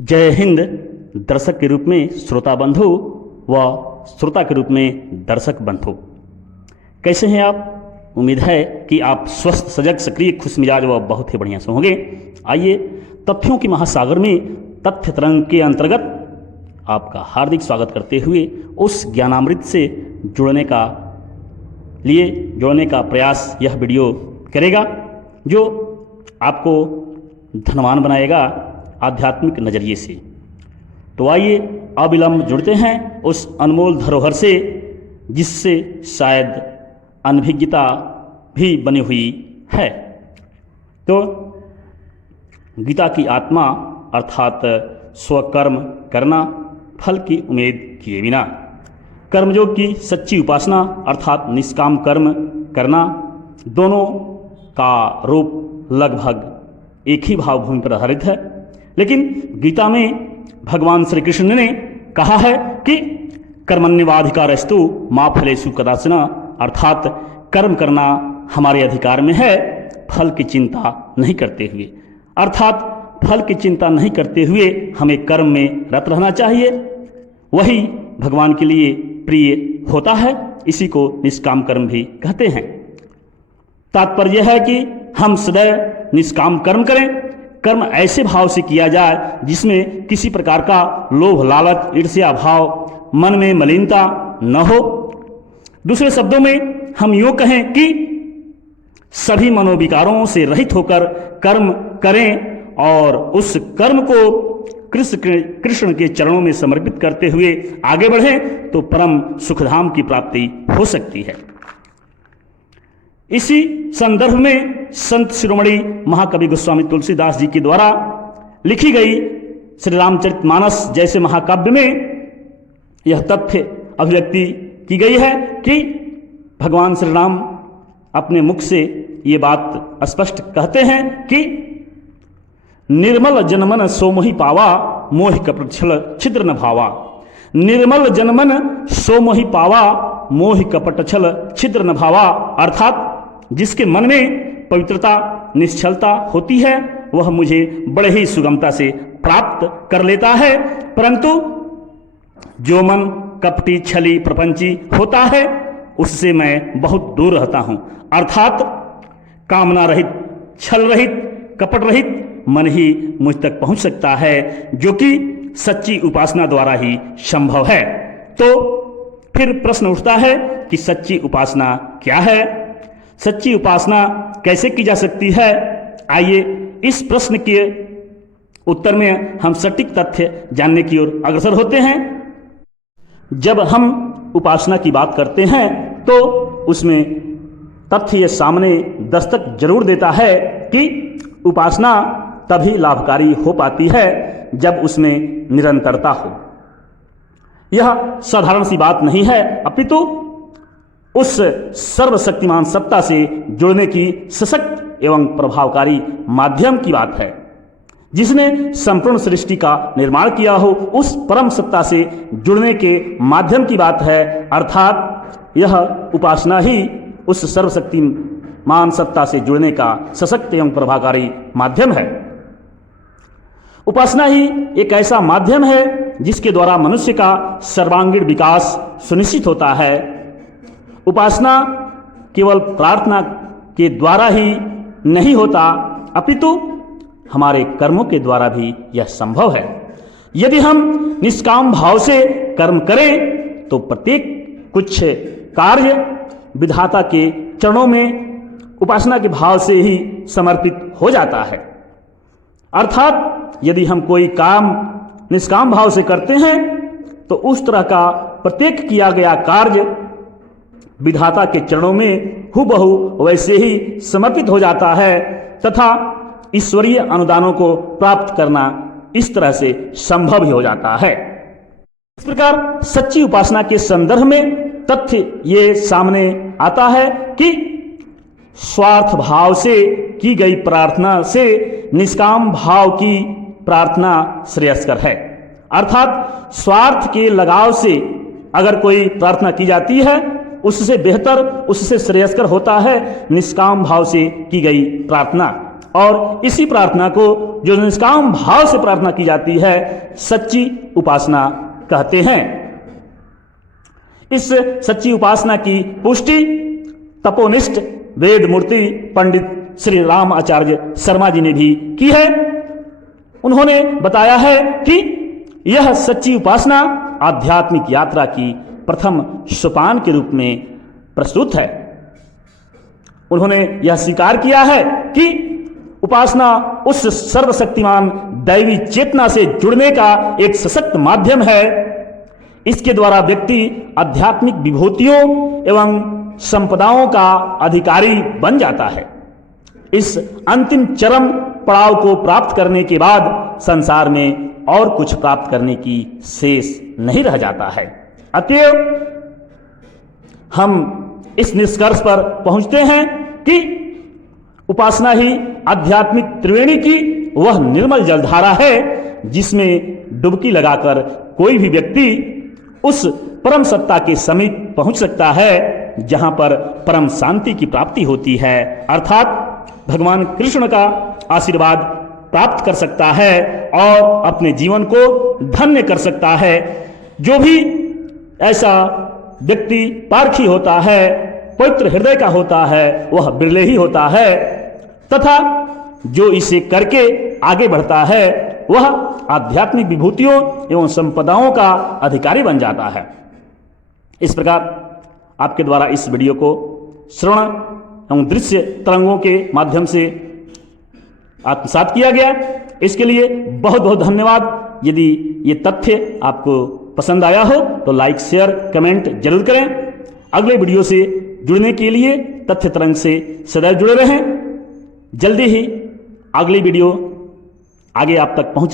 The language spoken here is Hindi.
जय हिंद। दर्शक के रूप में श्रोता बंधु व श्रोता के रूप में दर्शक बंधु, कैसे हैं आप? उम्मीद है कि आप स्वस्थ, सजग, सक्रिय, खुश मिजाज व बहुत ही बढ़िया से होंगे। आइए तथ्यों के महासागर में तथ्य तरंग के अंतर्गत आपका हार्दिक स्वागत करते हुए उस ज्ञानामृत से जुड़ने का प्रयास यह वीडियो करेगा जो आपको धनवान बनाएगा आध्यात्मिक नजरिए से। तो आइए अविलंब जुड़ते हैं उस अनमोल धरोहर से जिससे शायद अनभिज्ञता भी बनी हुई है। तो गीता की आत्मा अर्थात स्वकर्म करना, फल की उम्मीद किए बिना, कर्मयोग की सच्ची उपासना अर्थात निष्काम कर्म करना, दोनों का रूप लगभग एक ही भावभूमि पर आधारित है। लेकिन गीता में भगवान श्री कृष्ण ने कहा है कि कर्मण्येवाधिकारस्तु मा फलेषु कदाचन, अर्थात कर्म करना हमारे अधिकार में है, फल की चिंता नहीं करते हुए। अर्थात फल की चिंता नहीं करते हुए हमें कर्म में रत रहना चाहिए, वही भगवान के लिए प्रिय होता है। इसी को निष्काम कर्म भी कहते हैं। तात्पर्य है कि हम सदैव निष्काम कर्म करें। कर्म ऐसे भाव से किया जाए जिसमें किसी प्रकार का लोभ, लालच, ईर्ष्या भाव, मन में मलिनता न हो। दूसरे शब्दों में हम यूं कहें कि सभी मनोविकारों से रहित होकर कर्म करें और उस कर्म को कृष्ण के चरणों में समर्पित करते हुए आगे बढ़ें तो परम सुखधाम की प्राप्ति हो सकती है। इसी संदर्भ में संत शिरोमणि महाकवि गोस्वामी तुलसीदास जी के द्वारा लिखी गई श्री रामचरितमानस जैसे महाकाव्य में यह तथ्य अभिव्यक्ति की गई है कि भगवान श्री राम अपने मुख से ये बात स्पष्ट कहते हैं कि निर्मल जनमन सोमोहि पावा, मोहि कपट छल छिद्र न भावा। निर्मल जनमन सोमोहि पावा, मोहि कपट छल छिद्र न भावा। अर्थात जिसके मन में पवित्रता, निश्चलता होती है वह मुझे बड़े ही सुगमता से प्राप्त कर लेता है, परंतु जो मन कपटी, छली, प्रपंची होता है उससे मैं बहुत दूर रहता हूं। अर्थात कामना रहित, छल रहित, कपट रहित मन ही मुझ तक पहुंच सकता है, जो कि सच्ची उपासना द्वारा ही संभव है। तो फिर प्रश्न उठता है कि सच्ची उपासना क्या है, सच्ची उपासना कैसे की जा सकती है? आइए इस प्रश्न के उत्तर में हम सटीक तथ्य जानने की ओर अग्रसर होते हैं। जब हम उपासना की बात करते हैं तो उसमें तथ्य ये सामने दस्तक जरूर देता है कि उपासना तभी लाभकारी हो पाती है जब उसमें निरंतरता हो। यह साधारण सी बात नहीं है, अपितु उस सर्वशक्तिमान सत्ता से जुड़ने की सशक्त एवं प्रभावकारी माध्यम की बात है। जिसने संपूर्ण सृष्टि का निर्माण किया हो उस परम सत्ता से जुड़ने के माध्यम की बात है। अर्थात यह उपासना ही उस सर्वशक्तिमान सत्ता से जुड़ने का सशक्त एवं प्रभावकारी माध्यम है। उपासना ही एक ऐसा माध्यम है जिसके द्वारा मनुष्य का सर्वांगीण विकास सुनिश्चित होता है। उपासना केवल प्रार्थना के द्वारा ही नहीं होता, अपितु हमारे कर्मों के द्वारा भी यह संभव है। यदि हम निष्काम भाव से कर्म करें तो प्रत्येक कुछ कार्य विधाता के चरणों में उपासना के भाव से ही समर्पित हो जाता है। अर्थात यदि हम कोई काम निष्काम भाव से करते हैं तो उस तरह का प्रत्येक किया गया कार्य विधाता के चरणों में हूबहू वैसे ही समर्पित हो जाता है तथा ईश्वरीय अनुदानों को प्राप्त करना इस तरह से संभव ही हो जाता है। इस प्रकार सच्ची उपासना के संदर्भ में तथ्य ये सामने आता है कि स्वार्थ भाव से की गई प्रार्थना से निष्काम भाव की प्रार्थना श्रेयस्कर है। अर्थात स्वार्थ के लगाव से अगर कोई प्रार्थना की जाती है उससे बेहतर, उससे श्रेयस्कर होता है निष्काम भाव से की गई प्रार्थना। और इसी प्रार्थना को जो निष्काम भाव से प्रार्थना की जाती है सच्ची उपासना कहते हैं। इस सच्ची उपासना की पुष्टि तपोनिष्ठ वेद मूर्ति पंडित श्री राम आचार्य शर्मा जी ने भी की है। उन्होंने बताया है कि यह सच्ची उपासना आध्यात्मिक यात्रा की प्रथम सोपान के रूप में प्रस्तुत है। उन्होंने यह स्वीकार किया है कि उपासना उस सर्वशक्तिमान दैवी चेतना से जुड़ने का एक सशक्त माध्यम है। इसके द्वारा व्यक्ति आध्यात्मिक विभूतियों एवं संपदाओं का अधिकारी बन जाता है। इस अंतिम चरम पड़ाव को प्राप्त करने के बाद संसार में और कुछ प्राप्त करने की शेष नहीं रह जाता है। अतएव हम इस निष्कर्ष पर पहुंचते हैं कि उपासना ही आध्यात्मिक त्रिवेणी की वह निर्मल जलधारा है जिसमें डुबकी लगाकर कोई भी व्यक्ति उस परम सत्ता के समीप पहुंच सकता है जहां पर परम शांति की प्राप्ति होती है, अर्थात भगवान कृष्ण का आशीर्वाद प्राप्त कर सकता है और अपने जीवन को धन्य कर सकता है। जो भी ऐसा व्यक्ति पारखी होता है, पवित्र हृदय का होता है, वह बिरले ही होता है, तथा जो इसे करके आगे बढ़ता है वह आध्यात्मिक विभूतियों एवं संपदाओं का अधिकारी बन जाता है। इस प्रकार आपके द्वारा इस वीडियो को श्रवण एवं दृश्य तरंगों के माध्यम से आत्मसात किया गया। इसके लिए बहुत बहुत धन्यवाद। यदि ये तथ्य आपको पसंद आया हो तो लाइक शेयर कमेंट जरूर करें। अगले वीडियो से जुड़ने के लिए तथ्य तरंग से सदैव जुड़े रहें। जल्दी ही अगली वीडियो आगे आप तक पहुंचे।